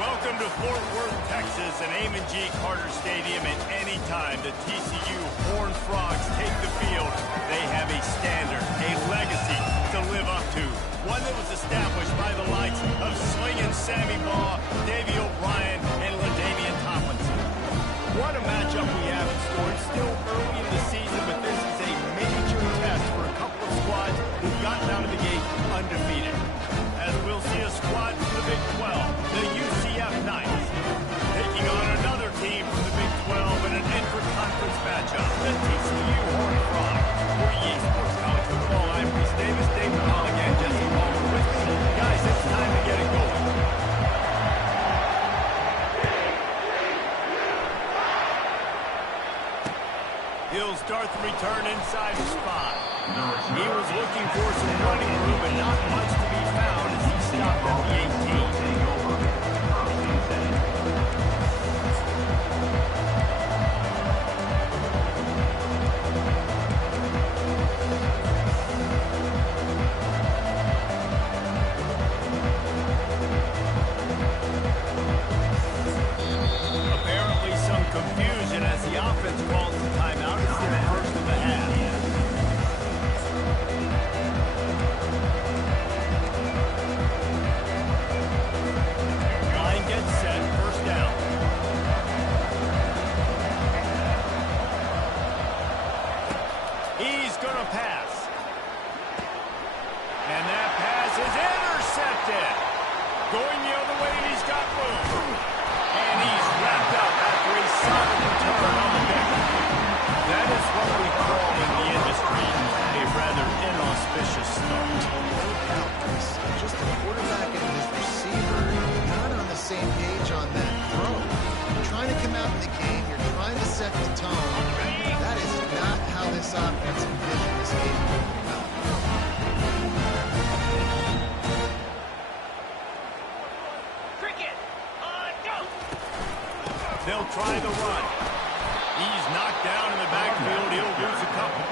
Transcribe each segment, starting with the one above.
Welcome to Fort Worth, Texas, and Amon G. Carter Stadium. And anytime the TCU Horned Frogs take the field, they have a standard, a legacy to live up to. One that was established by the likes of Slingin' Sammy Baugh, Davey O'Brien, and LaDainian Tomlinson. What a matchup we have in store. It's still early in the season, but this is a major test for a couple of squads who've gotten out of the gate undefeated. As we'll see a squad from the Big 12, the UCF Dynasty, taking on another team from the Big 12 in an intra-conference matchup, the TCU Horned Frogs. For EA Sports College Football, I'm Reese Davis, Dave Mulligan, Jesse Palmer with me. Guys, it's time to get it going. He'll start the return inside the spot. He was looking for some running room, but not much to be found as he stopped at the 18. Apparently some confusion as the offense calls the timeout. It's in the first of the half. Line gets set, first down. He's going to pass. And that pass is intercepted. Going the other way, and he's got room. And he's wrapped up after a solid return on the deck. That is what we call in the industry a rather inauspicious start. Just the quarterback and his receiver not on the same page on that throw. You're trying to come out in the game. You're trying to set the tone. That is not how this offense envisioned this game to develop. They'll try the run. He's knocked down in the backfield. He'll lose a couple.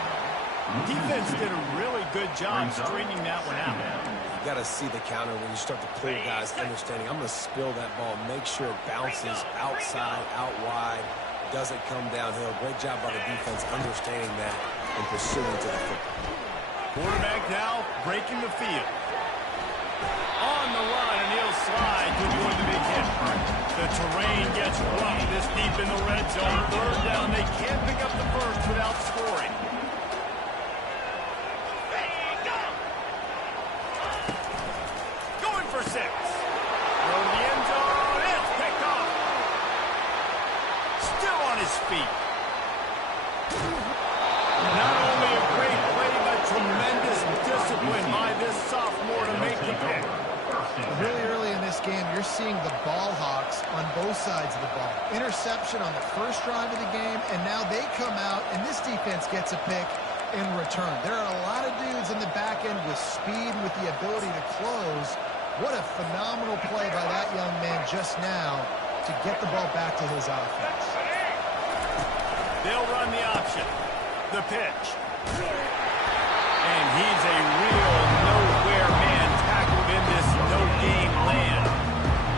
Defense did a really good job stringing that one out. You got to see the counter when you start to pull guys, understanding I'm going to spill that ball, make sure it bounces outside, out wide, doesn't come downhill. Great job by the defense understanding that and pursuing to the football. Quarterback now breaking the field. On the run, and he'll slide to avoid the big hit. The terrain gets rough this deep in the red zone. Third down, they can't pick up the first without scoring. Going for 6. Throw to the end zone. It's picked off. Still on his feet. Not only a great play, but tremendous discipline by this sophomore to make the pick. Really early in this game, you're seeing the ball hawks on both sides of the ball. Interception on the first drive of the game, and now they come out, and this defense gets a pick in return. There are a lot of dudes in the back end with speed, with the ability to close. What a phenomenal play by that young man just now to get the ball back to his offense. They'll run the option. The pitch. And he's a real nowhere man tackled in this no-game land.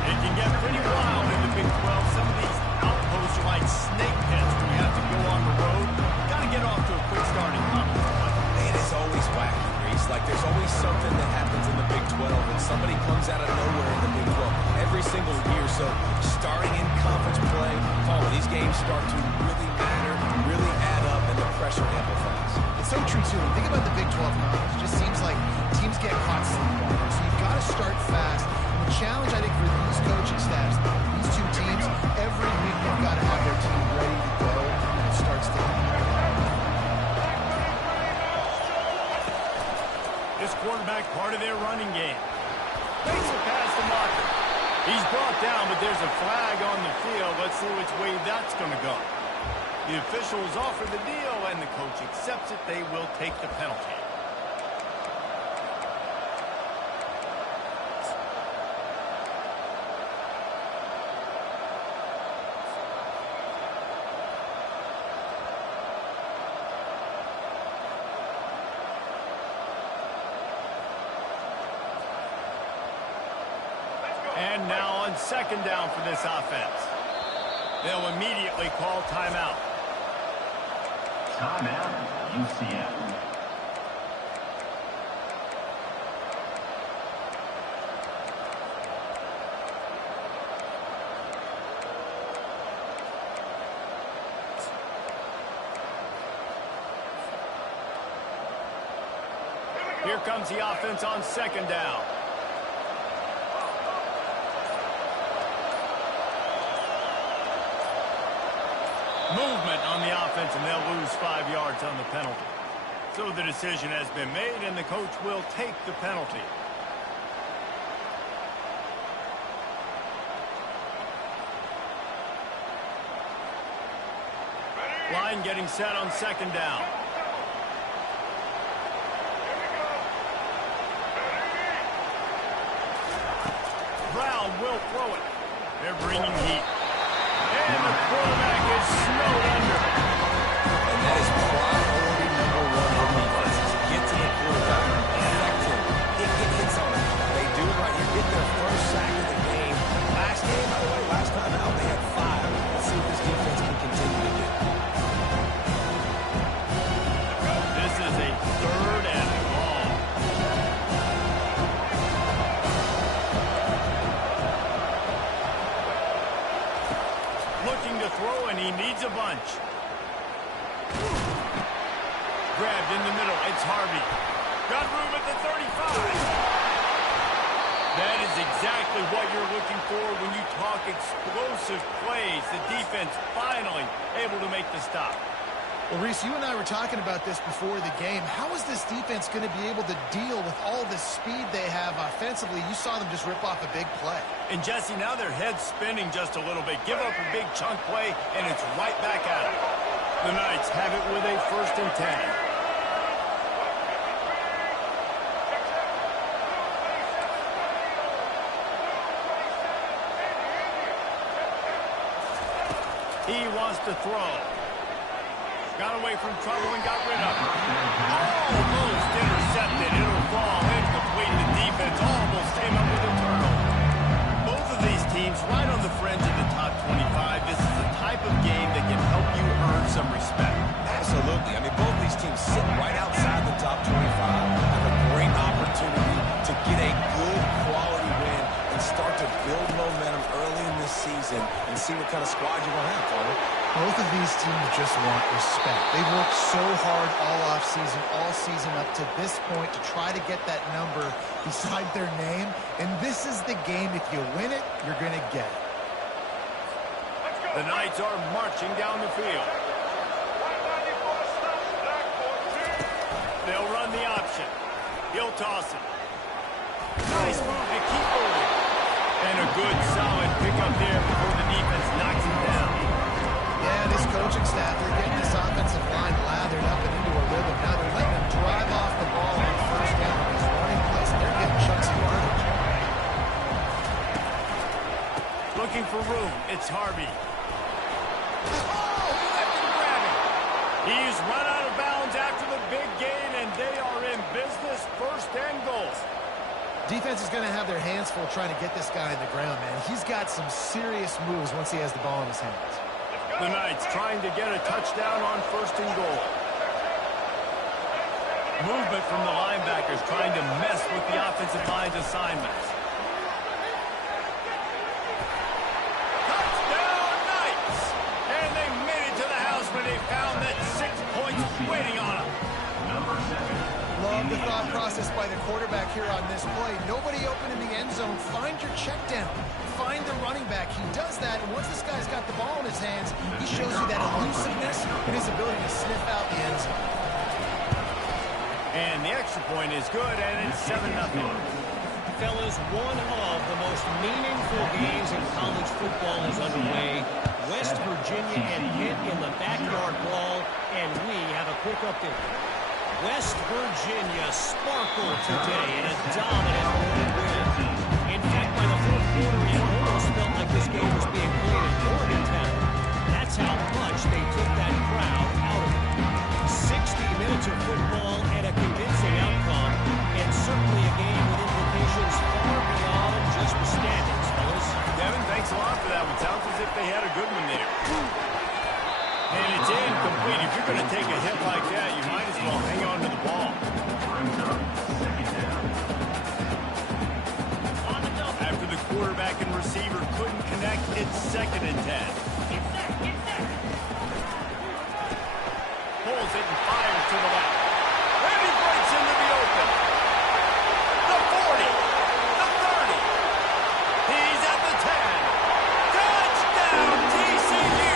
It can get pretty wild in the Big 12. Some of these outposts are like snake pits when you have to go on the road. Got to get off to a quick starting line. Man, it's always wacky, Reese. Like, there's always something that happens in the Big 12, and somebody comes out of nowhere in the Big 12 every single year. So, starting in conference play, these games start to really matter, really add up, and the pressure amplifies. It's so true, too. Think about the Big 12 conference. It just seems like teams get caught sleepwalking. So, you've got to start fast. And the challenge, I think, for these coaching staffs, these two teams, every week they've got to have their team ready to go when it starts to happen. This quarterback part of their running game. Makes it past the marker. He's brought down, but there's a flag on the field. Let's see which way that's going to go. The officials offer the deal, and the coach accepts it. They will take the penalty. And now on second down for this offense. They'll immediately call timeout. Timeout, UCF. Here comes the offense on second down. Movement on the offense, and they'll lose 5 yards on the penalty. So the decision has been made, and the coach will take the penalty. Line getting set on second down. Brown will throw it. They're bringing heat. And the quarterback is snowed under. And that is priority number one for defenses. Get to the quarterback, affect him, get hits on him. They do it right. You get their first sack of the game. Last game, by the way, last time out, they had 5. Let's see what this defense can continue to do. This is a third and long. Looking to throw, and he needs a bunch. Grabbed in the middle. It's Harvey. Got room at the 35. That is exactly what you're looking for when you talk explosive plays. The defense finally able to make the stop. Well, Reese, you and I were talking about this before the game. How is this defense going to be able to deal with all the speed they have offensively? You saw them just rip off a big play. And, Jesse, now their head's spinning just a little bit. Give up a big chunk play, and it's right back at it. The Knights have it with a 1st and 10. He wants to throw. Got away from trouble and got rid of it. Almost intercepted. It'll fall incomplete. The defense almost came up with a turnover. Both of these teams right on the fringe of the top 25. This is the type of game that can help you earn some respect. Absolutely. I mean, both these teams sit right outside the top 25. Have a great opportunity to get a good quality win and start to build momentum early in this season and see what kind of squad you're going to have, Tony. Both of these teams just want respect. They've worked so hard all offseason, all season up to this point to try to get that number beside their name. And this is the game. If you win it, you're going to get it. The Knights are marching down the field. They'll run the option. He'll toss it. Nice move to keep moving. And a good, solid pickup there before the defense knocks him down. Yeah, this coaching staff, they're getting this offensive line lathered up and into a rhythm. Now they're letting them drive off the ball on first down on these running plays, and they're getting chunks of yardage. Looking for room. It's Harvey. Oh, let him grab it. He's run out of bounds after the big gain, and they are in business, first and goal. Defense is going to have their hands full trying to get this guy in the ground, man. He's got some serious moves once he has the ball in his hands. The Knights trying to get a touchdown on first and goal. Movement from the linebackers trying to mess with the offensive line's assignments. Touchdown Knights! And they made it to the house when they found that 6 points waiting on them. Love the thought process by the quarterback here on this play. Nobody open in the end zone. Find your check down. Find the running back. He does that, and once this guy's got the ball in his hands, he shows you that elusiveness and his ability to sniff out the end zone. And the extra point is good, and it's 7-0. Fellas, one of the most meaningful games in college football is underway. West Virginia and Pitt in the backyard brawl, and we have a quick update. West Virginia sparkled today in a dominant win. In fact, by the fourth quarter, it almost felt like this game was being played in Morgantown. That's how much they took that crowd out of it. 60 minutes of football and a convincing outcome, and certainly a game with implications far beyond just the standings, fellas. Devin, thanks a lot for that one. Sounds as if they had a good one there. And it's incomplete. If you're going to take a hit like that, you might as well hang on to the ball. After the quarterback and receiver couldn't connect, it's 2nd and 10. Pulls it and fires to the left. And he breaks into the open. The 40. The 30. He's at the 10. Touchdown, TCU.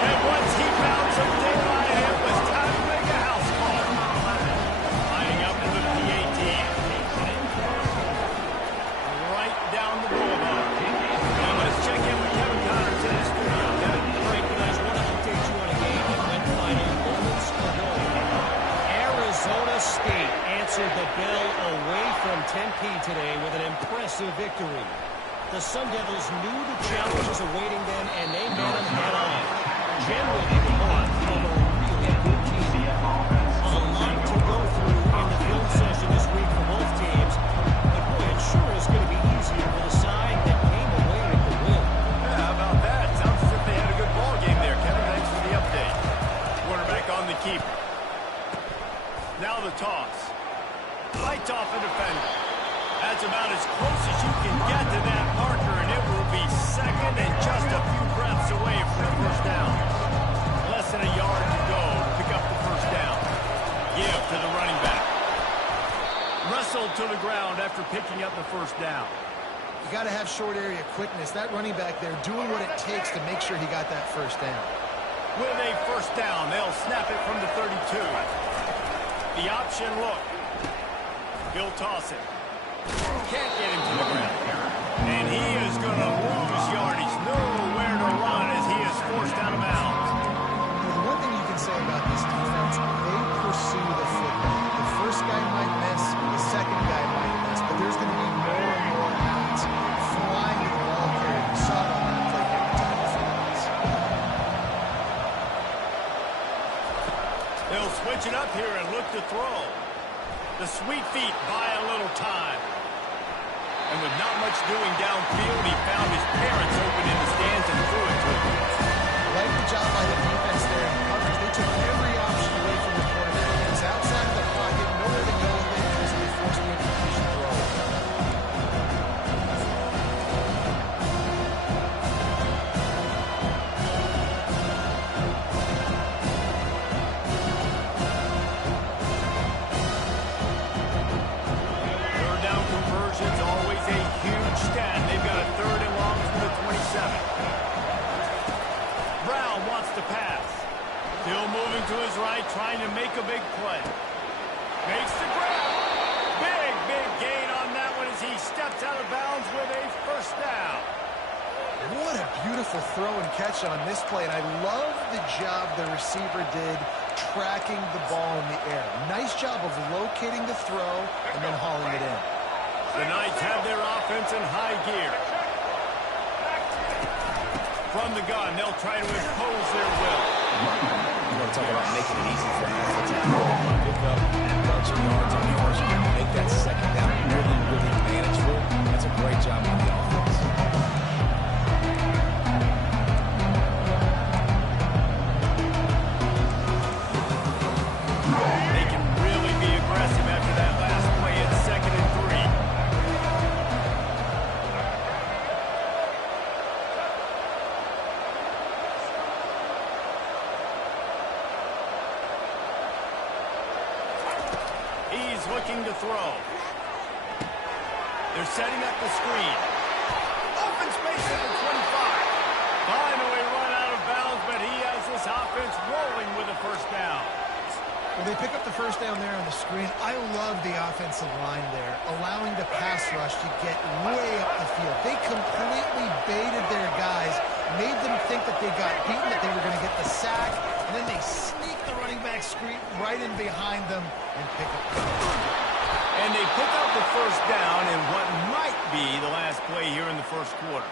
And once he found some daylight, it was time to make a house call. Lining up for the PAT. Right down the boulevard. Now let's check in with Kevin Connors in the studio. Kevin. All right, guys, want to update you on a game that went final moments ago. Arizona State answered the bell away from Tempe today with an impressive victory. The Sun Devils knew the challenges awaiting them, and they met them head-on. Generally, the mark from a really good team. A lot to go through in the film session this week for both teams, but boy, it sure is going to be easier for the side that came away with the win. Yeah, how about that? Sounds as if they had a good ball game there. Kevin, thanks for the update. Quarterback on the keeper. Now the toss. Lights off a defender. That's about as close as you can get to that marker, and it will be 2nd and just a few breaths away from the first down. Less than a yard to go to pick up the first down. Give to the running back. Wrestled to the ground after picking up the first down. You got to have short area quickness. That running back there doing what it takes to make sure he got that first down. With a first down, they'll snap it from the 32. The option look. He'll toss it. Can't get him to the ground. And he is going to lose yardage. Nowhere to run as he is forced out of bounds. The one thing you can say about this defense, they pursue the football. The first guy might miss, the second guy might miss, but there's going to be more and more athletes flying to the ball carrier. You saw it on that play every time the footballs. They'll switch it up here and look to throw. The sweet feet buy a little time. And with not much doing downfield, he found his parents open in the stands and threw it to him. Like the job by the defense there in coverage. They took every option away from the quarterback. He was outside of the pocket, nowhere to go with it, as they forced the incompletion throw. Still moving to his right, trying to make a big play. Makes the grab. Big gain on that one as he steps out of bounds with a first down. beautiful throw and catch on this play, and I love the job the receiver did tracking the ball in the air. Nice job of locating the throw and then hauling it in. The Knights have their offense in high gear. From the gun, they'll try to impose their will. You want to talk about making it easy for an offensive player. Pick up a bunch of yards on the first down. Make that second down really, really manageable. That's a great job on the offense. They can really be aggressive after that last play at 2nd and 3. He's looking to throw. They're setting up the screen. Open space at the 25. Finally run out of bounds, but he has this offense rolling with a first down. Well, they pick up the first down there on the screen. I love the offensive line there, allowing the pass rush to get way up the field. They completely baited their guys, made them think that they got beaten, that they were going to get the sack, and then they sneak the running back screen right in behind them and pick up the And they pick up the first down in what might be the last play here in the first quarter.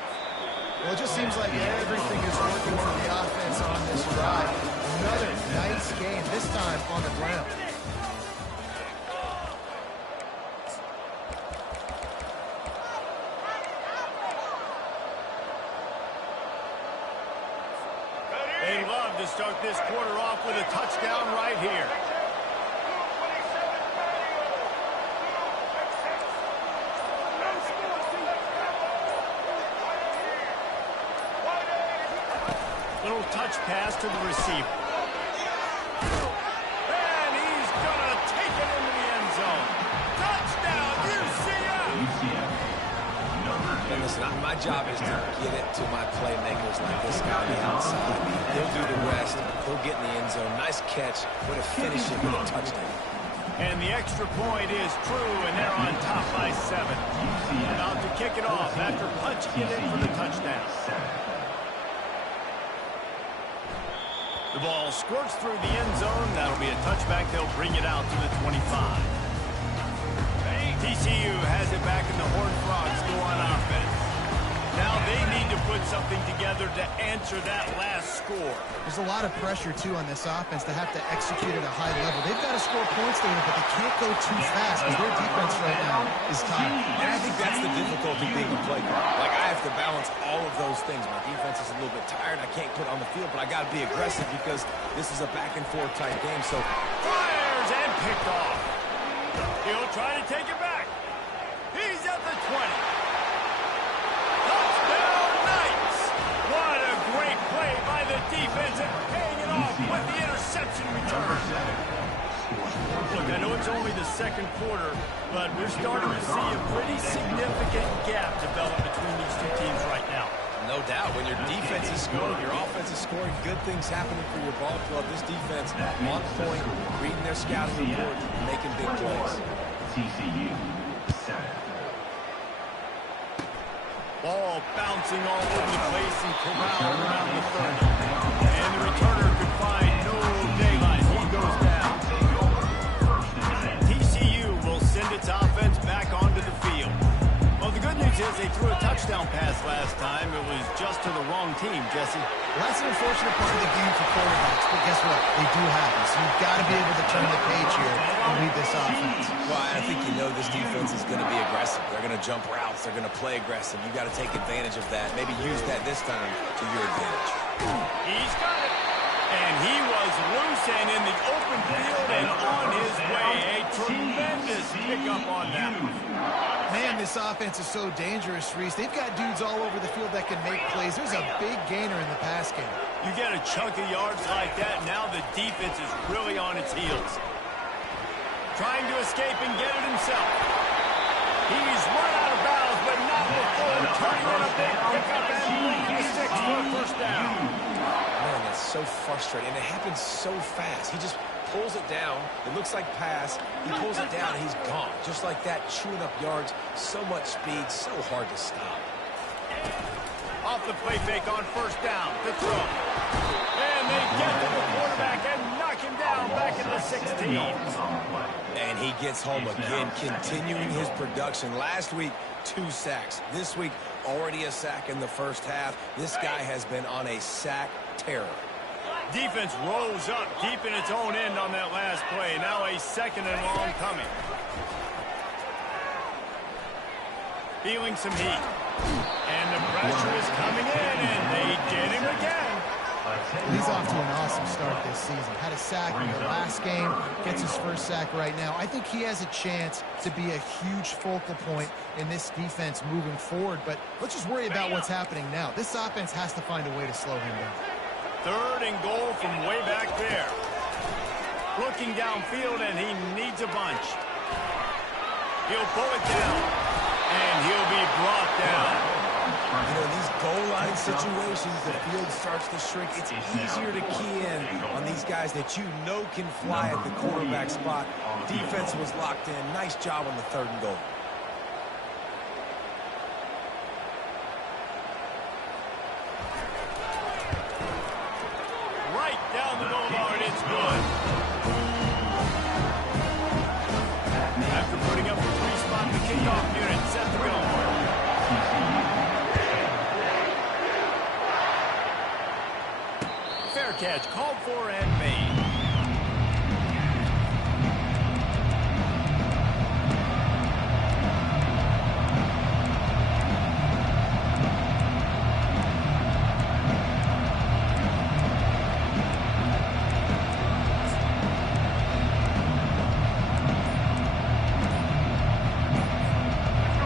Well, it just seems like everything is working for the offense on this drive. Another nice game, this time on the ground. They love to start this quarter off with a touchdown right here. Little touch pass to the receiver. And he's going to take it into the end zone. Touchdown, UCF! And listen, my job is to get it to my playmakers like this guy on the outside. They'll do the rest. They'll get in the end zone. Nice catch. Way to finish it with a touchdown. And the extra point is true, and they're on top by 7. About to kick it off after punching it in for the touchdown. The ball squirts through the end zone. That'll be a touchback. They'll bring it out to the 25. TCU has it back, and the Horned Frogs go on offense. Now they need to put something together to answer that last score. There's a lot of pressure, too, on this offense to have to execute at a high level. They've got to score points there, but they can't go too fast because their defense right now is tired. And I think that's the difficulty being a play caller. Like, I have to balance all of those things. My defense is a little bit tired. I can't put on the field, but I got to be aggressive because this is a back-and-forth type game. So fires and picked off. He'll try to take it back. He's at the 20. Touchdown, Knights! What a great play by the defense and paying it off with the interception return. Look, I know it's only the second quarter, but we're starting to see a pretty significant gap develop between these two teams right now. no doubt, when your defense is scoring, your offense is scoring, good things happening for your ball club. This defense on point, reading their scouting report, making big plays. TCU 7. Ball bouncing all over the place and corralled around the 30. And the returner could find no daylight. He goes down. TCU will send its offense back onto the field. Well, the good news is they threw a touchdown pass last time. It was just to the wrong team, Jesse. Well, that's an unfortunate part of the game for quarterbacks, but guess what? They do happen. So you've got to be able to turn the page here and read this offense. Well, I think you know this defense is going to be aggressive. They're going to jump routes. They're going to play aggressive. You've got to take advantage of that. Maybe use that this time to your advantage. He's got it. And he was loose and in the open field and on his way. A tremendous pickup on that. Man, this offense is so dangerous, Reese. They've got dudes all over the field that can make plays. There's a big gainer in the pass game. You get a chunk of yards like that, now the defense is really on its heels. Trying to escape and get it himself. He's run out of bounds, but not before turning on a big pickup and bringing the six for a first down. Man, that's so frustrating. And it happens so fast. He just pulls it down. It looks like pass. He pulls it down, and he's gone. Just like that, chewing up yards. So much speed, so hard to stop. Off the play fake on first down. To throw. And they get to the quarterback and knock him down back into the 16. And he gets home again, continuing his production. Last week, 2 sacks. This week, already a sack in the first half. This guy has been on a sack terror. Defense rolls up deep in its own end on that last play. Now a 2nd and long coming. Feeling some heat. And the pressure is coming in, and they get him again. He's off to an awesome start this season. Had a sack in the last game, gets his first sack right now. I think he has a chance to be a huge focal point in this defense moving forward, but let's just worry about what's happening now. This offense has to find a way to slow him down. 3rd and goal from way back there. Looking downfield, and he needs a bunch. He'll pull it down, and he'll be brought down. You know, these goal line situations, the field starts to shrink. It's easier to key in on these guys that you know can fly at the quarterback spot. Defense was locked in. Nice job on the 3rd and goal. Right down the boulevard, it's good. After putting up a 3-spot, the kickoff unit set to go. Fair catch, called for and made.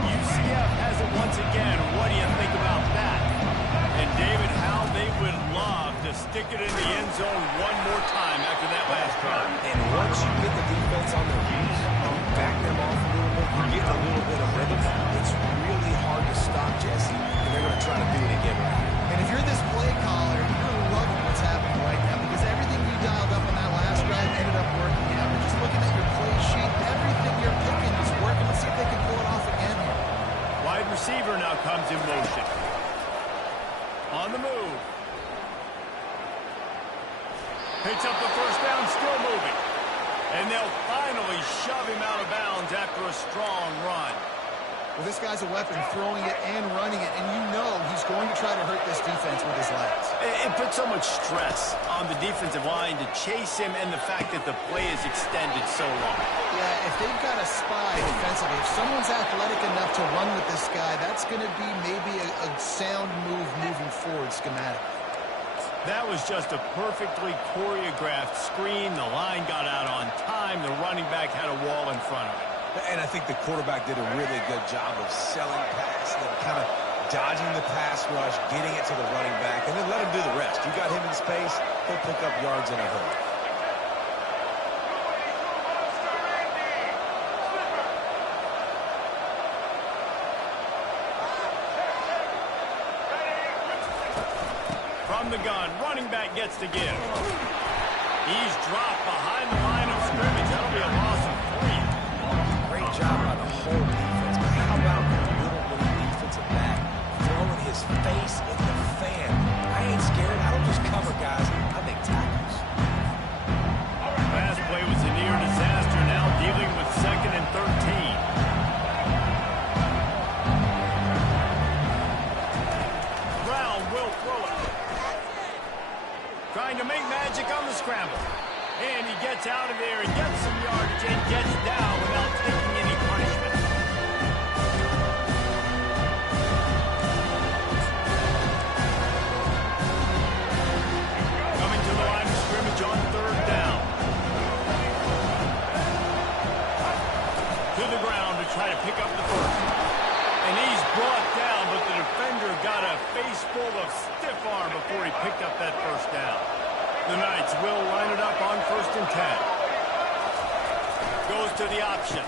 UCF has it once again. What do you think about that? And David, how they would love to stick it in the end zone one more time after that last drive. And once you get the defense on their feet, back them off a little bit, you get a little bit of rhythm, it's really hard to stop Jesse, and they're going to try to do it again right here. And if you're this play caller, you're loving what's happening right now because everything you dialed up on that last drive ended up working out. You're just looking at your play sheet. Everything you're picking is working. Let's see if they can pull it off again here. Wide receiver now comes in motion. On the move. Picks up the first down, still moving. And they'll finally shove him out of bounds after a strong run. Well, this guy's a weapon, throwing it and running it, and you know he's going to try to hurt this defense with his legs. It puts so much stress on the defensive line to chase him and the fact that the play is extended so long. Yeah, if they've got a spy defensively, if someone's athletic enough to run with this guy, that's going to be maybe a sound move moving forward schematically. That was just a perfectly choreographed screen. The line got out on time. The running back had a wall in front of him. And I think the quarterback did a really good job of selling past them, kind of dodging the pass rush, getting it to the running back, and then let him do the rest. You got him in space, he'll pick up yards in a hurry. From the gun, running back gets to give. He's dropped behind the line of scrimmage. That'll be a loss of 3. Great job by the whole defense, but how about the little defensive back throwing his face in the fan? I ain't scared. I don't just cover guys. I make tackles. Last play was a near disaster. Now dealing with 2nd and 13. Brown will throw it. Trying to make magic on the scramble. And he gets out of there and gets some yardage and gets down without taking any punishment. Coming to the line of scrimmage on 3rd down. To the ground to try to pick up the first. And he's brought down, but the defender got a face full of stiff arm before he picked up that first down. The Knights will line it up on 1st and 10. Goes to the option.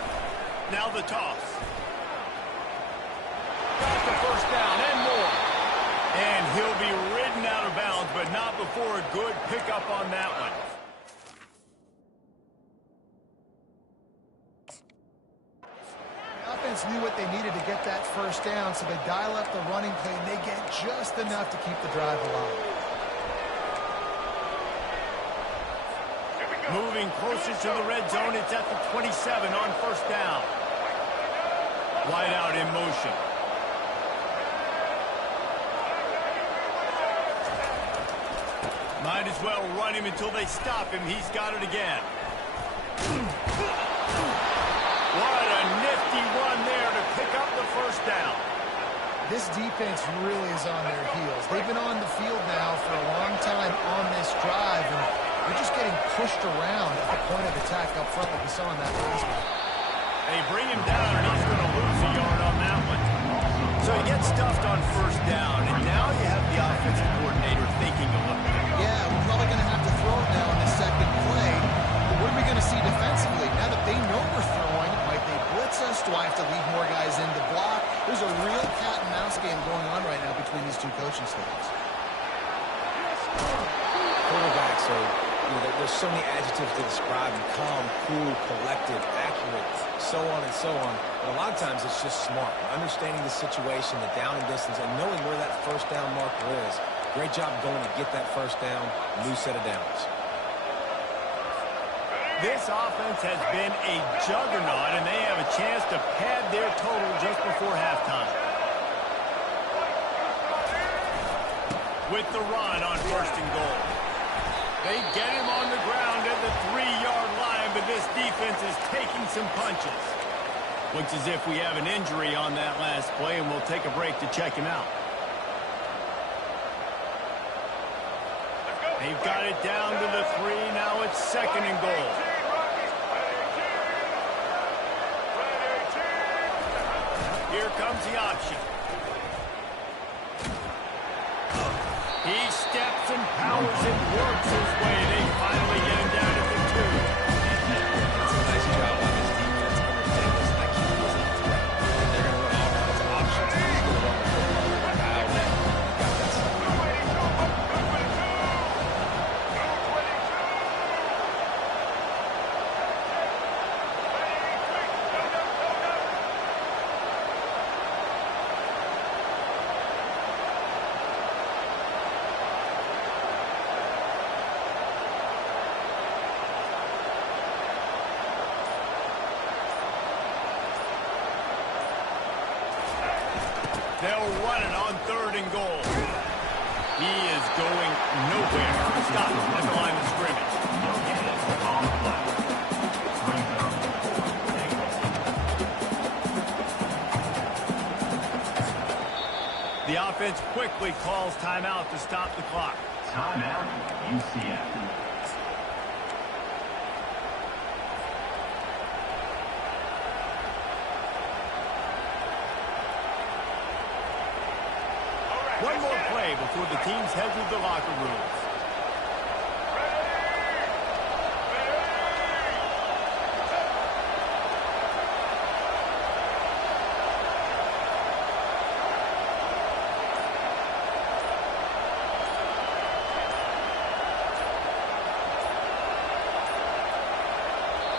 Now the toss. Got the first down and more. And he'll be ridden out of bounds, but not before a good pickup on that one. The offense defense knew what they needed to get that first down, so they dial up the running play, and they get just enough to keep the drive alive. Moving closer to the red zone, it's at the 27 on first down. Wide out in motion. Might as well run him until they stop him. He's got it again. What a nifty run there to pick up the first down. This defense really is on their heels. They've been on the field now for a long time on this drive, and they're just getting pushed around at the point of attack up front like we saw in that last one. They bring him down, and he's going to lose a yard on that one. So he gets stuffed on first down, and now you have the offensive coordinator thinking a little bit. Yeah, we're probably going to have to throw it now in the second play. But what are we going to see defensively? Now that they know we're throwing, might they blitz us? Do I have to leave more guys in to block? There's a real cat and mouse game going on right now between these two coaching staffs. Quarterbacks are, there's so many adjectives to describe them: calm, cool, collected, accurate, so on and so on. But a lot of times it's just smart. Understanding the situation, the down and distance, and knowing where that first down marker is. Great job going to get that first down, new set of downs. This offense has been a juggernaut, and they have a chance to pad their total just before halftime. With the run on first and goal. They get him on the ground at the 3-yard line, but this defense is taking some punches. Looks as if we have an injury on that last play, and we'll take a break to check him out. They've got it down to the 3. Now it's second and goal. Here comes the option. He steps and powers it, works his way. They finally get him down at the 2. That's a nice job by his defense. Understand this next one wasn't a threat. They're going to run all kinds of options. He's going to run the football. Dialed in. Got that stuff. They'll run it on third and goal. He is going nowhere. Stop at the line of scrimmage. The offense quickly calls timeout to stop the clock. Timeout, UCF. One more play before the teams head to the locker rooms.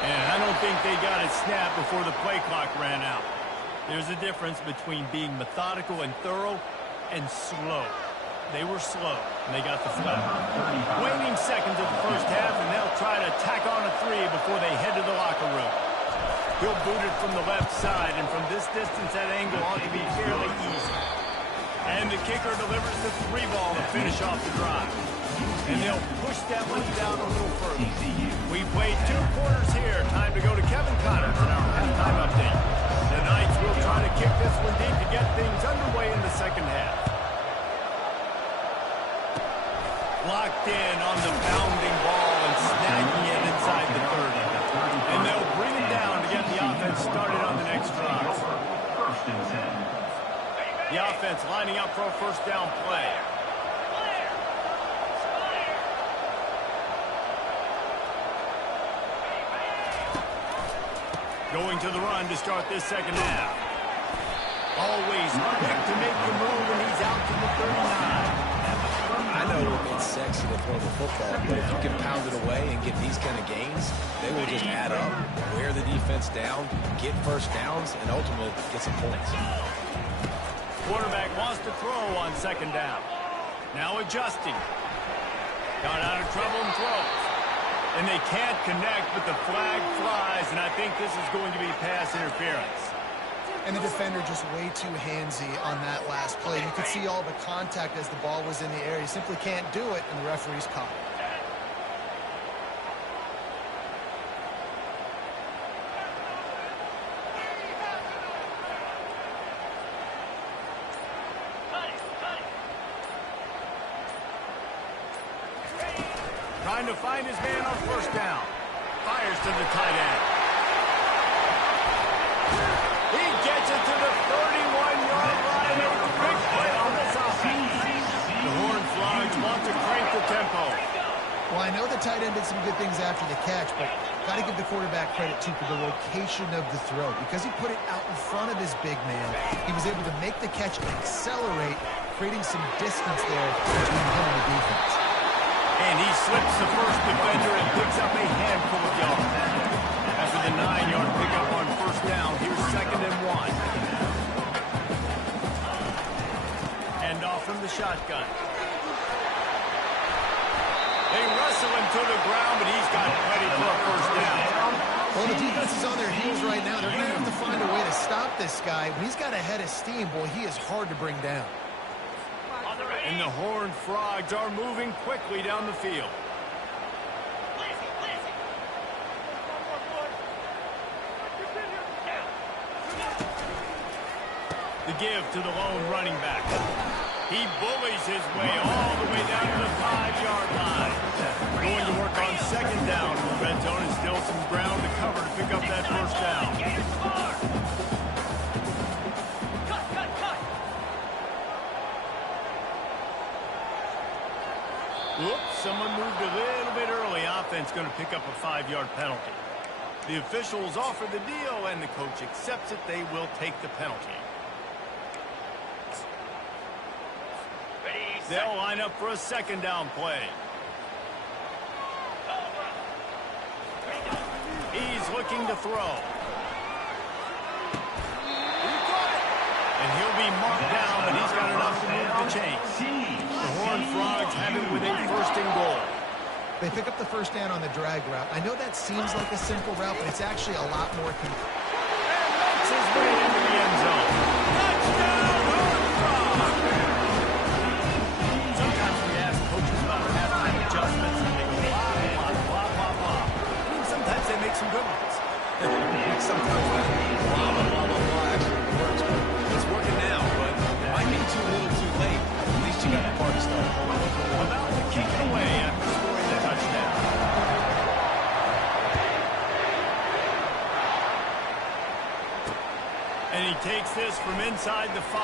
And I don't think they got it snapped before the play clock ran out. There's a difference between being methodical and thorough and slow. They were slow, and they got the flag. Waning seconds of the first half, and they'll try to tack on a 3 before they head to the locker room. He'll boot it from the left side, and from this distance, that angle ought to be fairly easy. And the kicker delivers the 3 ball to finish off the drive. And they'll push that one down a little further. We played 2 quarters here. Time to go to Kevin Connors in our halftime update. The Knights will try to kick this one deep to get things underway in the second half. Locked in on the bounding ball and snagging it inside the 30. And they'll bring it down to get the offense started on the next drive. First and 10. The offense lining up for a first down play. Going to the run to start this second half. Always quick to make the move, and he's out to the 39. I I know it's sexy to throw the football, but if you can pound it away and get these kind of gains, they will just add up, wear the defense down, get first downs, and ultimately get some points. Quarterback wants to throw on second down. Now adjusting. Got out of trouble and throws. And they can't connect, but the flag flies, and I think this is going to be pass interference. And the defender just way too handsy on that last play. You could see all the contact as the ball was in the air. He simply can't do it, and the referee's caught it. Trying to find his man on first down. Fires to the tight end. He gets it to the 31-yard line. A big play on this offense. The Horned Frogs want to crank the tempo. Well, I know the tight end did some good things after the catch, but got to give the quarterback credit, too, for the location of the throw. Because he put it out in front of his big man, he was able to make the catch and accelerate, creating some distance there between him and the defense. And he slips the first defender and picks up a handful of yards. After the 9-yard pickup on first down, here's 2nd and 1. Hand off from the shotgun. They wrestle him to the ground, but he's got plenty for a first down. Well, the defense is on their heels right now. They're going to have to find a way to stop this guy. When he's got a head of steam, boy, he is hard to bring down. And the Horned Frogs are moving quickly down the field. The give to the lone running back. He bullies his way all the way down to the 5-yard line. Going to work on second down. The red zone is still some ground to cover to pick up that first down. Oops, someone moved a little bit early. Offense going to pick up a 5-yard penalty. The officials offer the deal, and the coach accepts it. They will take the penalty. They'll line up for a second down play. He's looking to throw. And he'll be marked down, but he's got enough to move the chains. The Horned Frogs have it with a 1st and goal. They pick up the first down on the drag route. I know that seems like a simple route, but it's actually a lot more. And makes his way into the end zone. Touchdown, Horned Frogs! Sometimes we ask coaches about halftime adjustments, and they go blah, blah, blah, blah, blah. Sometimes they make some good ones. Sometimes that blah, blah, blah, blah, blah actually works. It's working now, but it might be too little too late. At least you got the party started. About to kick it away after scoring the touchdown. And he takes this from inside the 5.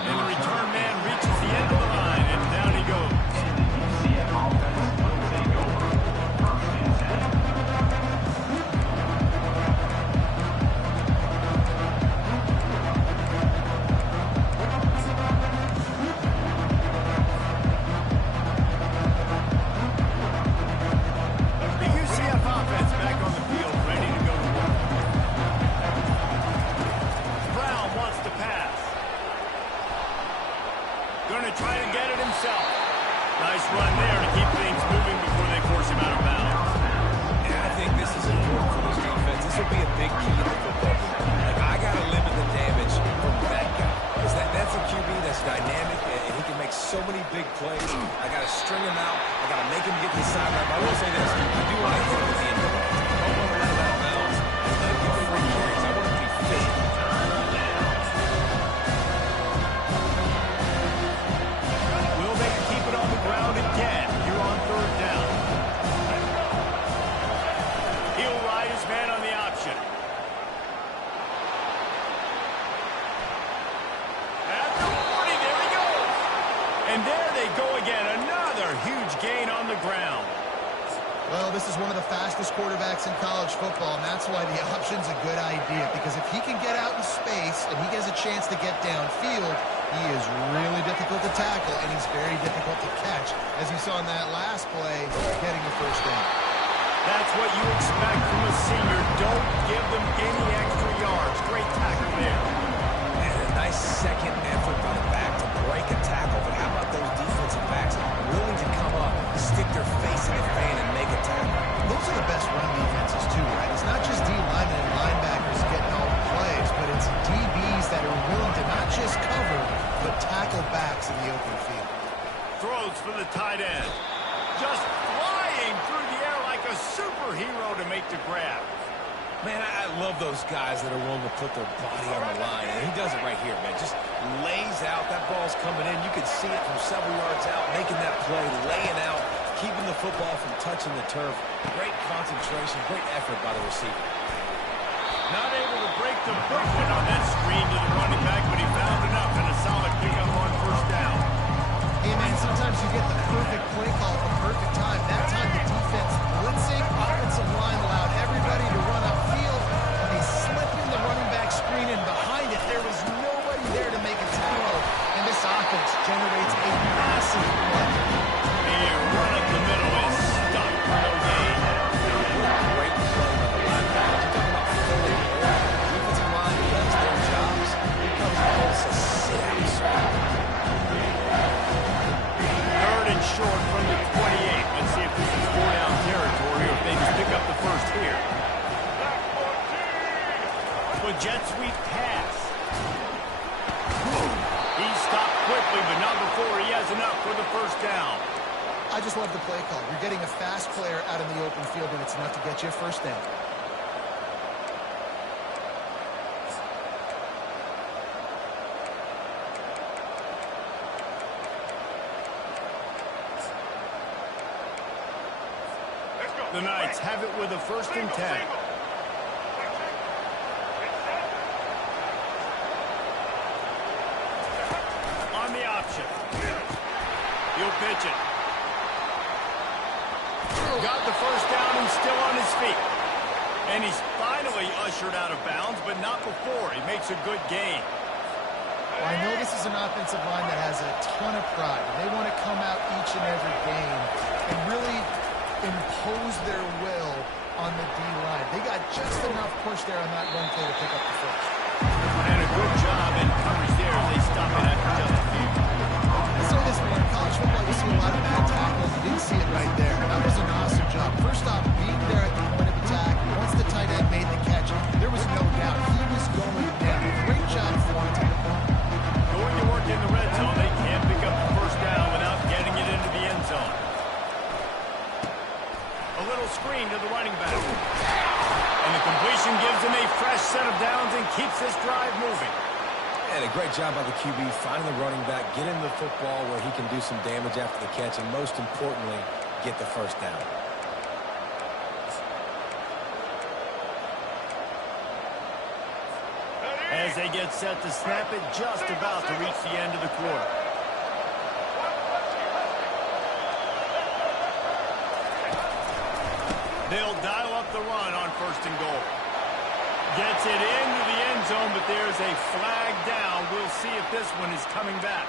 And the return man reaches the end of the line, and down he goes. UCF offense will take over 1st and 10. Try to get it himself. Nice run there to keep things moving before they force him out of bounds. And I think this is important for this defense. This will be a big key to the football game. Like, I got to limit the damage from that guy. Because that's a QB that's dynamic, and he can make so many big plays. I got to string him out. I got to make him get to the sideline. But I will say this. I do want to hit him at the end of the line. I don't want to let him out of bounds and let him get free carries. I want him to be physical. Again, here on 3rd down. He'll ride his man on the option. At the 40, there he goes. And there they go again. Another huge gain on the ground. Well, this is one of the fastest quarterbacks in college football, and that's why the option's a good idea. Because if he can get out in space and he gets a chance to get downfield, He is really difficult to tackle, and he's very difficult to catch, as you saw in that last play, getting the first down. That's what you expect from a senior. Don't give them any extra yards. Great tackle there. And a nice second effort by the back to break a tackle. But how about those defensive backs willing to come up, stick their face in the fan, and make a tackle? Those are the best run defenses, too, right? It's not just D linemen and linebackers getting all the plays, but it's DBs that are willing to not just cover, but tackle backs in the open field. Throws for the tight end. Just flying through the air like a superhero to make the grab. Man, I love those guys that are willing to put their body on the line. And he does it right here, man. Just lays out. That ball's coming in. You can see it from several yards out, making that play, laying out, keeping the football from touching the turf. Great concentration, great effort by the receiver. Not able to break the movement on that screen to the running back, but he found enough and a solid pickup on first down. Hey, man, sometimes you get the perfect play call at the perfect time. That time the defense blitzing, offensive line allowed everybody to run upfield, and they slip in the running back screen, and behind it there was nobody there to make a tackle, and this offense generates a massive play. The run up the middle is stuck for no gain. Great play by the linebacker. Talking about filling the air. Defensive line does their jobs. Here comes the ball, so sit out, sir. Third and short from the 28. Let's see if this is 4-down territory or if they just pick up the first here. But jet sweep pass. He stopped quickly, but not before he has enough for the first down. I just love the play call. You're getting a fast player out in the open field, and it's enough to get you a first down. The Knights have it with a 1st and 10. On the option. He'll pitch it. Got the first down and still on his feet. And he's finally ushered out of bounds, but not before. He makes a good gain. Well, I know this is an offensive line that has a ton of pride, and they want to come out each and every game and really impose their will on the D-line. They got just enough push there on that run play to pick up the first. And a good job in coverage there as they stop it after just a few. Let's say this, man. In college football, you see a lot of bad tackles. You didn't see it right there. That was an awesome job. First off, being there at the point of attack. Once the tight end made the catch, there was no doubt he was going down. Great job for him. Going to work in the red zone. They can't pick up the first down without getting it into the end zone. A little screen to the running back. And the completion gives him a fresh set of downs and keeps this drive moving. And a great job by the QB, finding the running back, get him the football where he can do some damage after the catch, and most importantly, get the first down. As they get set to snap it, just about to reach the end of the quarter. They'll dial up the run on 1st and goal. Gets it into the end zone, but there's a flag down. We'll see if this one is coming back.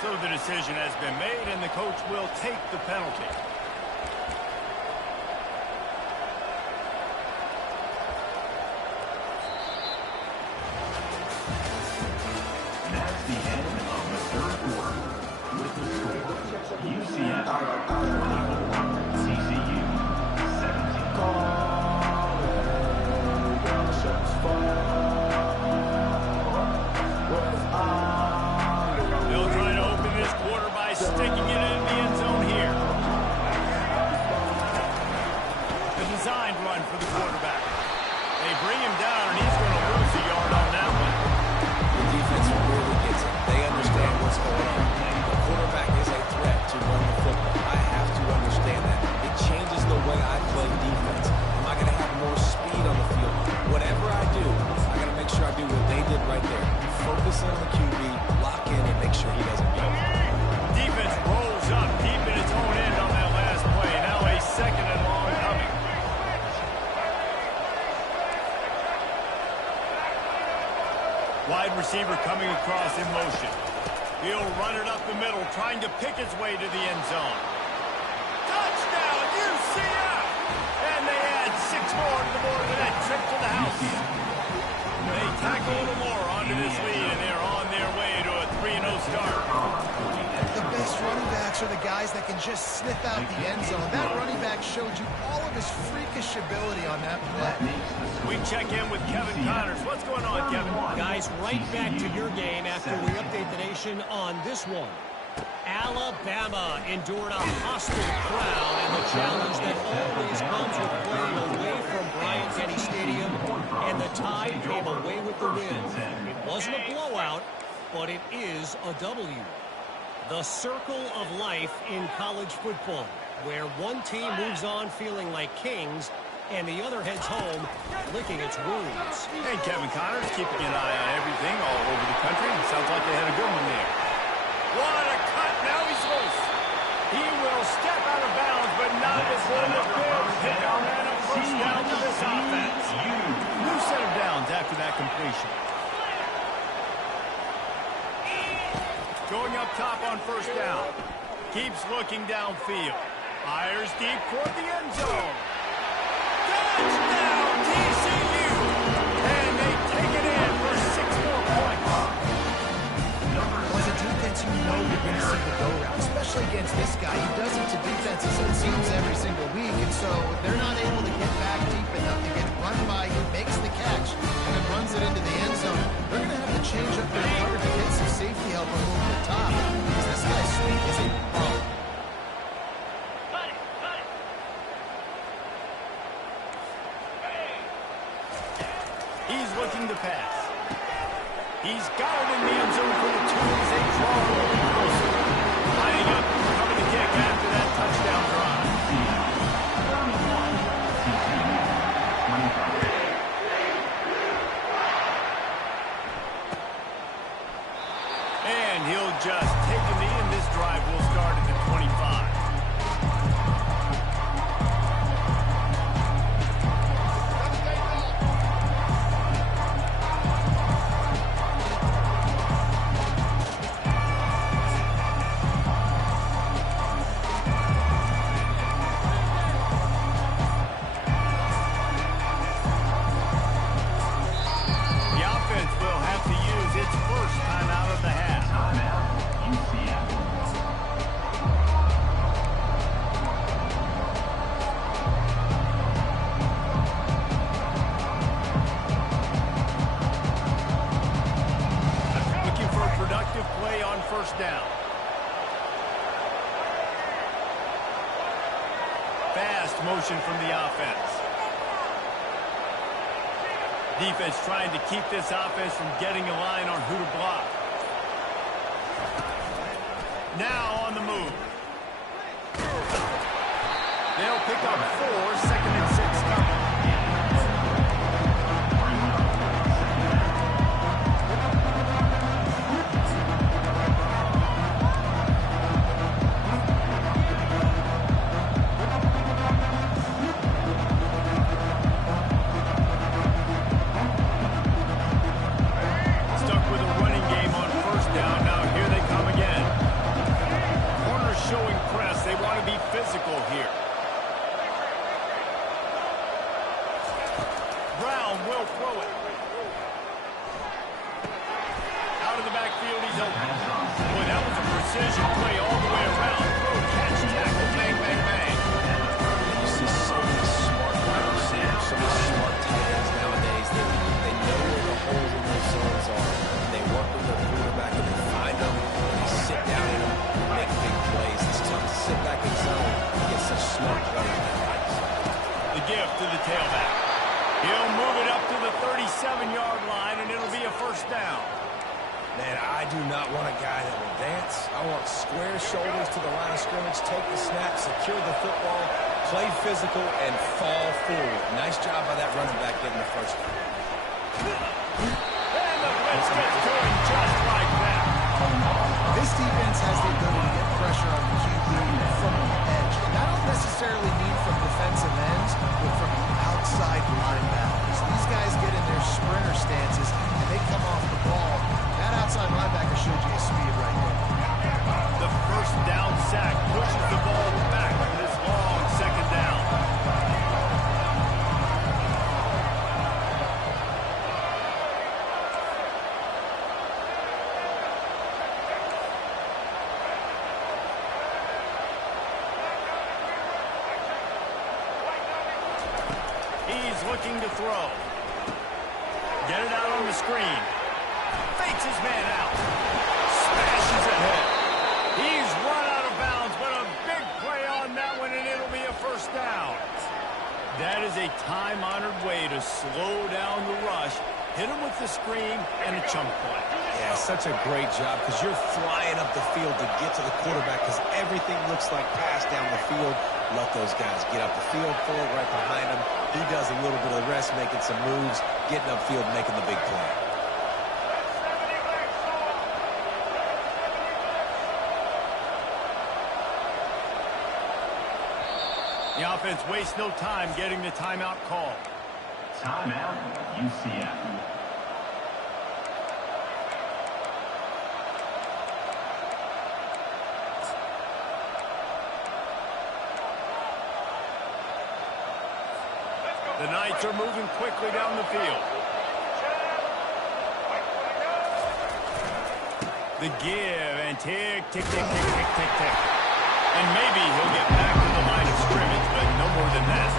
So the decision has been made, and the coach will take the penalty. That's the end of the 3rd quarter. With the score, UCF 24, TCU 17. They'll try to open this quarter by sticking it in the end zone here. The designed run for the quarterback. They bring him down, and he's going to lose a yard on that one. The defense really gets it. They understand what's going on. The quarterback is a threat to run the football. I have to understand that. It changes the way I play defense. Am I going to have more speed on the field? Whatever I do, I got to make sure I do what they did right there. Focus on the QB, lock in, and make sure he doesn't go. Defense rolls up deep in its own end on that last play. Now a 2nd and long coming. Wide receiver coming across in motion. He'll run it up the middle, trying to pick his way to the end zone. Touchdown, UCF! And they add 6 more to the board with that trip to the house. They tack a little more onto this lead, and they're on their way to a 3-0 start. The best running backs are the guys that can just sniff out the end zone. That running back showed you all of his freakish ability on that play. We check in with Kevin Connors. What's going on, Kevin? Guys, right back to your game after we update the nation on this one. Alabama endured a hostile crowd and the challenge that always comes with playing away from Bryant-Denny Stadium, and the Tide came away with the win. It wasn't a blowout, but it is a W. The circle of life in college football, where one team moves on feeling like kings and the other heads home licking its wounds. Hey, Kevin Connors, keeping an eye on everything all over the country. Sounds like they had a good one there. What a cut! Now he's loose. He will step out of bounds, but not before the big pickup and a first down to this offense. New set of downs after that completion. Going up top on first down. Keeps looking downfield. Fires deep toward the end zone. Touchdown, TCU! And they take it in for 6 more points. Well, as a defense, you know you're going to see the go route, especially against this guy. He does it to defenses, it seems, every single week. And so if they're not able to get back deep enough to get run by, he makes the catch and then runs it into the end zone. They're going to have to change up their cover to get some safety help and move the top. Because this guy's sweep is a bum. He's looking to pass. He's got it in the end zone for the 2 as they draw a little closer. Lining up, coming to kick after that touchdown drive. And he'll just take a knee, and this drive will start at the 25. First down. Fast motion from the offense. Defense trying to keep this offense from getting a line on who to block. Now on the move. They'll pick up 4, 2nd and 6 coming. To the tailback. He'll move it up to the 37-yard line, and it'll be a first down. Man, I do not want a guy that will dance. I want square shoulders to the line of scrimmage, take the snap, secure the football, play physical, and fall forward. Nice job by that running back getting the first down. And the blitz gets to him just like that. This defense has the ability to get pressure on the QB from the edge. And I don't necessarily mean from defensive ends, but from outside linebackers. These guys get in their sprinter stances, and they come off the ball is looking to throw. Get it out on the screen. Fakes his man out. Smashes ahead. He's run out of bounds, but a big play on that one, and it'll be a first down. That is a time-honored way to slow down the rush, hit him with the screen, and a chunk play. Yeah, such a great job because you're flying up the field to get to the quarterback because everything looks like pass down the field. Let those guys get up the field, throw it right behind him. He does a little bit of the rest, making some moves, getting upfield, making the big play. The offense wastes no time getting the timeout call. Timeout, UCF. The Knights are moving quickly down the field. The give and tick, tick, tick, tick, tick, tick, tick. And maybe he'll get back to the line of scrimmage, but no more than that.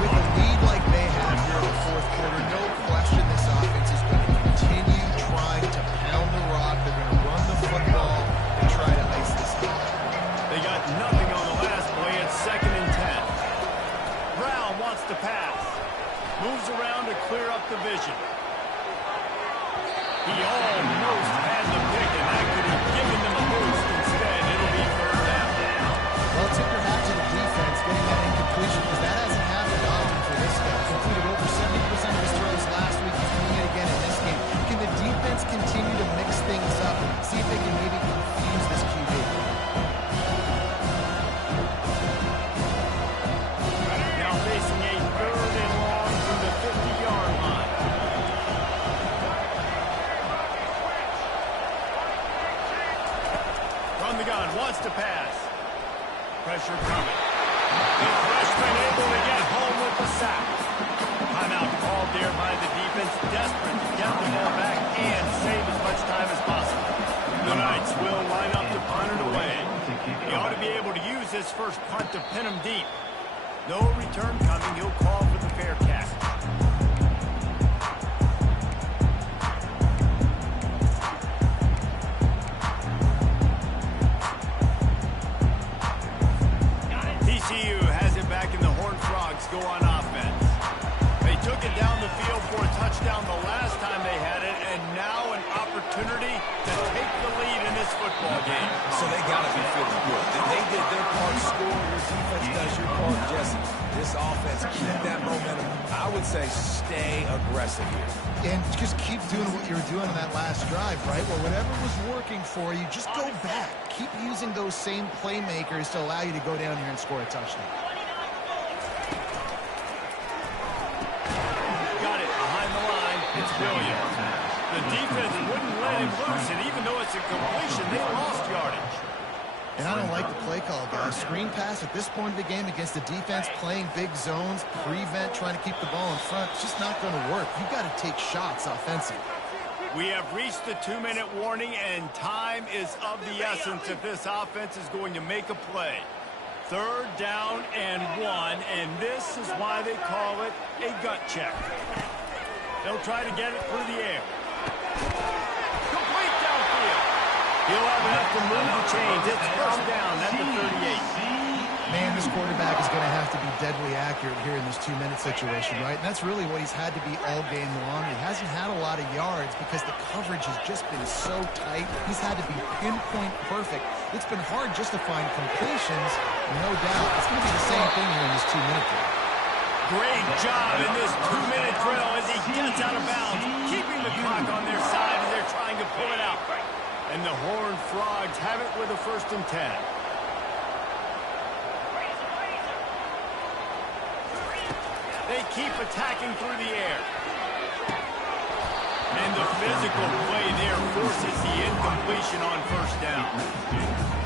With a lead like they have here in the fourth quarter, no question this offense is going to continue trying to pound the rock. They're going to run the football and try to ice this game. They got nothing on the last play. It's 2nd and 10. Brown wants to pass. Moves around to clear up the vision. He almost had the pick, and that could have given them a boost. Instead, it'll be 3rd down. Well, tip your hat to the defense getting that incompletion because that hasn't happened often for this guy. Completed over 70% of his throws last week. He's doing it again in this game. Can the defense continue to mix things up? See if they can maybe confuse this QB. Now facing a 3rd and long from the 50-yard line. From the gun, wants to pass. Pressure coming. The freshman able to get home with the sack. Timeout called there by the defense, desperate to get the ball back and save as much time as possible. The Knights will line up to punt it away. He ought to be able to use this first punt to pin him deep. No return coming. He'll call for the fair catch. TCU has it back in the Horned Frogs go on offense. They took it down the field for a touchdown the last time they had it, and now an opportunity to take the lead in this football game. So they got to be feeling good. They did their part, score. Your defense does your part, Jesse. This offense, keep that momentum. I would say stay aggressive here. And just keep doing what you were doing on that last drive, right? Well, whatever was working for you, just go back. Keep using those same playmakers to allow you to go down here and score a touchdown. Got it behind the line. It's Williams. The defense wouldn't let him loose, and even though it's a completion, they lost yardage. And I don't like the play call, guys. Screen pass at this point of the game against the defense, playing big zones, prevent, trying to keep the ball in front. It's just not going to work. You've got to take shots offensively. We have reached the 2-minute warning, and time is of the essence if this offense is going to make a play. 3rd down and 1, and this is why they call it a gut check. They'll try to get it through the air. Complete downfield. He'll have enough to move the chains. It's 1st down at the 38. Man, this quarterback is going to have to be deadly accurate here in this 2-minute situation, right? And that's really what he's had to be all game long. He hasn't had a lot of yards because the coverage has just been so tight. He's had to be pinpoint perfect. It's been hard just to find completions, no doubt. It's going to be the same thing here in this 2-minute drill. Great job in this 2-minute drill as he gets out of bounds, keeping the clock on their side as they're trying to pull it out. And the Horned Frogs have it with a 1st and 10. They keep attacking through the air. And the physical play there forces the incompletion on 1st down.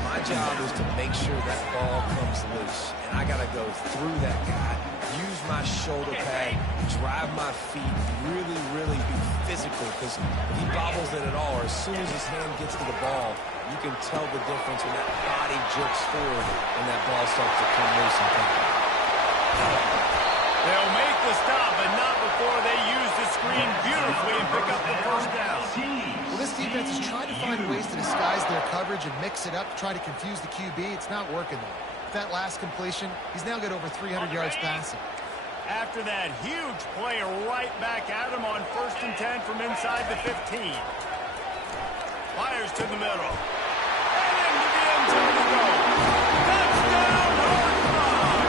My job is to make sure that ball comes loose. And I got to go through that guy, use my shoulder pad, drive my feet, really, really be physical. Because if he bobbles it at all, or as soon as his hand gets to the ball, you can tell the difference when that body jerks forward and that ball starts to come loose and come. They'll make the stop, but not before they use the screen beautifully and pick up the first down. Well, this defense is trying to find ways to disguise their coverage and mix it up to try to confuse the QB. It's not working, though. With that last completion, he's now got over 300 yards passing. After that huge play, right back at him on 1st and 10 from inside the 15. Fires to the middle. And into the end zone to go. Touchdown, Horned Frogs!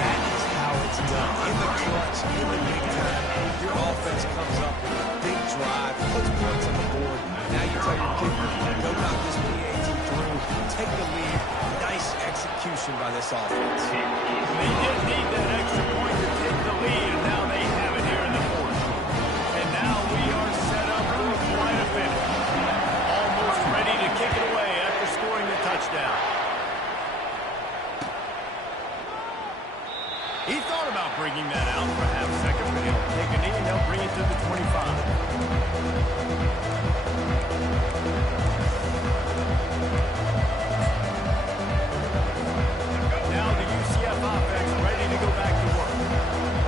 That is how it's done. In the clutch, in the big time, your offense comes up with a big drive, puts points on the board. Now you tell your kicker, go knock this PAT through, take the lead. Nice execution by this offense. They did need that extra point to take the lead, and now they have it here in the 4th. And now we are set up for quite a finish. Almost ready to kick it away after scoring the touchdown. He thought about bringing that out for a half second, but he'll take a knee and they'll bring it to the 25. Now the UCF offense ready to go back to work.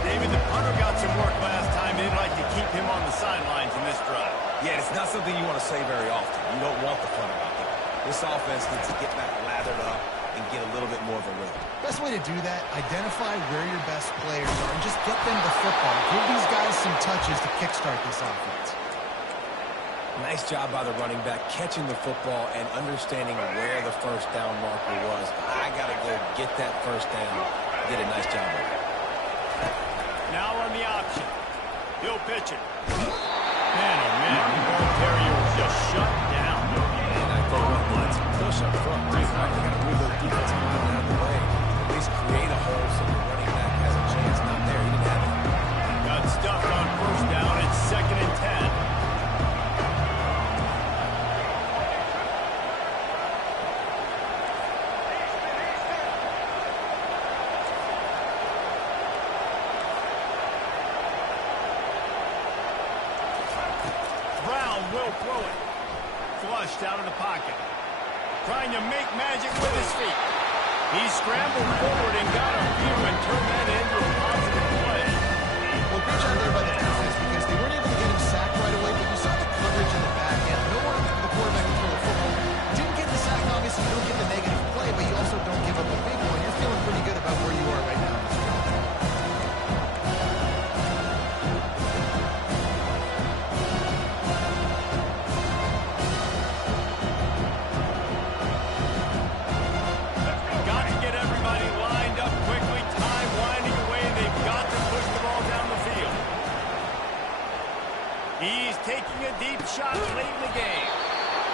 David, the punter got some work last time. They'd like to keep him on the sidelines in this drive. Yeah, it's not something you want to say very often. You don't want the punter out there. This offense needs to get back lathered up and get a little bit more of a rhythm. Best way to do that, identify where your best players are and just get them the football. Give these guys some touches to kickstart this offense. Nice job by the running back, catching the football and understanding where the first down marker was. I got to go get that first down. Did a nice job of it. Now on the option. He'll pitch it. Man, oh man, the ball carrier was just shut down. And I thought, well, let's push up front. Right? They got to move those defensive linemen out of the way. At least create a hole so the running back has a chance. Not there. He didn't have it. Got stuffed on 1st down. It's 2nd and 10. Will throw it. Flushed out of the pocket. Trying to make magic with his feet. He scrambled forward and got a few and turned that into a positive play. Well, good job there by the defense because they weren't able to get him sacked right away, but you saw the coverage in the back end. No one for the quarterback to throw the football. Didn't get the sack, obviously you don't get the negative play, but you also don't give up a big one. You're feeling pretty good about where you are right now. He's taking a deep shot late in the game.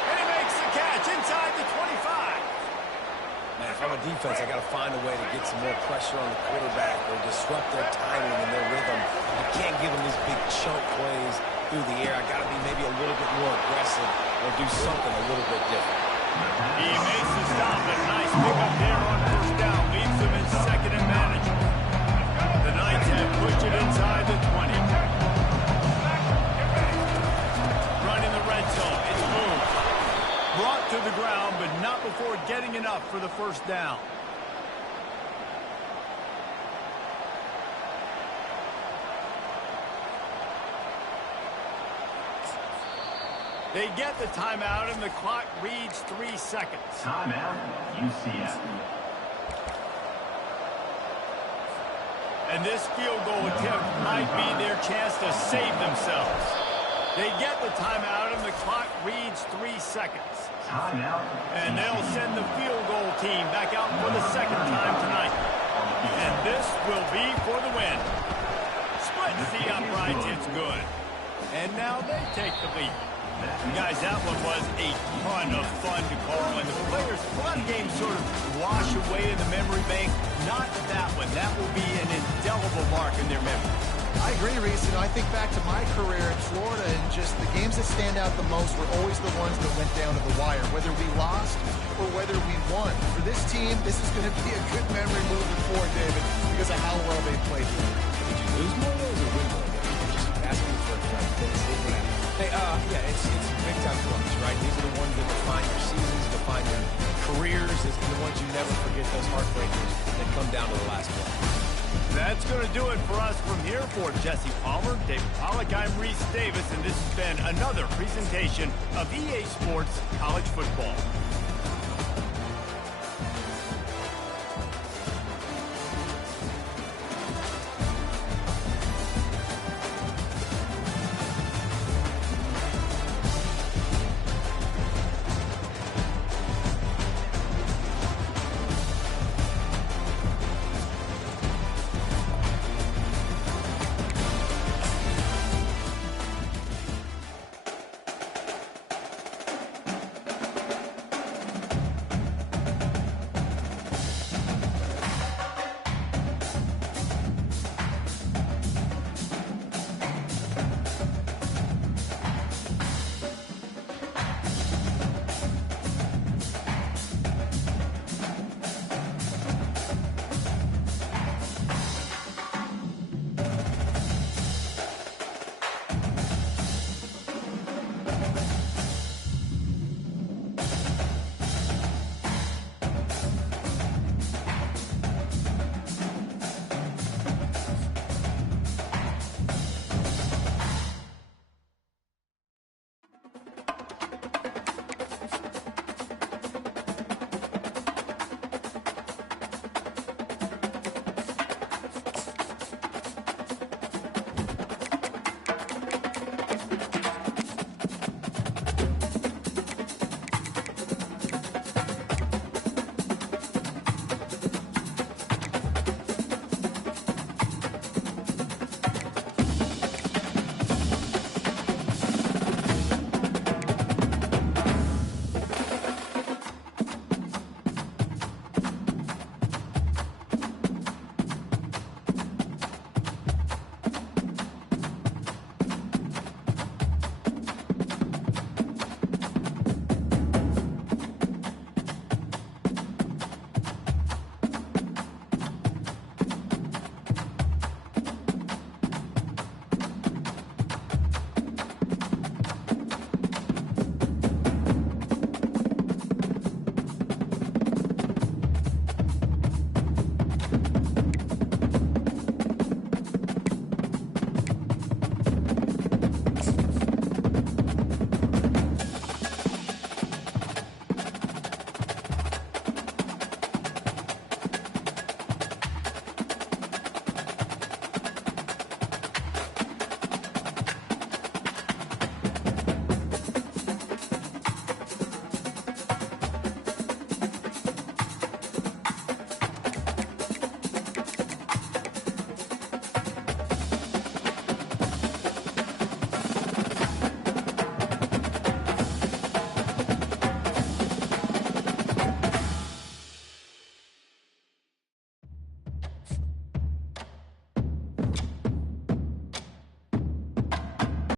And he makes the catch inside the 25. Man, if I'm a defense, I got to find a way to get some more pressure on the quarterback or disrupt their timing and their rhythm. I can't give them these big chunk plays through the air. I got to be maybe a little bit more aggressive or do something a little bit different. He makes the stop. A nice pickup here on 1st down. Leaves him in 2nd and manageable. The Knights have pushed it inside the 20. Running the red zone. It's moved. Brought to the ground, but not before getting enough for the 1st down. They get the timeout, and the clock reads 3 seconds. Timeout, UCF. And this field goal attempt might be their chance to save themselves. They get the timeout, and the clock reads 3 seconds. Timeout. And they'll send the field goal team back out for the 2nd time tonight. And this will be for the win. Splits the uprights, it's good. And now they take the lead. Guys, that one was a ton of fun to call, and the players, a lot of games sort of wash away in the memory bank. Not that one. That will be an indelible mark in their memory. I agree, Reese. You know, I think back to my career in Florida, and just the games that stand out the most were always the ones that went down to the wire, whether we lost or whether we won. For this team, this is going to be a good memory moving forward, David, because of how well they played. Did you lose more of those or win more of those? Just asking for a friend. Hey, yeah, it's big time clutch, right? These are the ones that define your seasons, define your careers. It's the ones you never forget, those heartbreakers that come down to the last play. That's going to do it for us from here. For Jesse Palmer, David Pollack, I'm Reese Davis, and this has been another presentation of EA Sports College Football.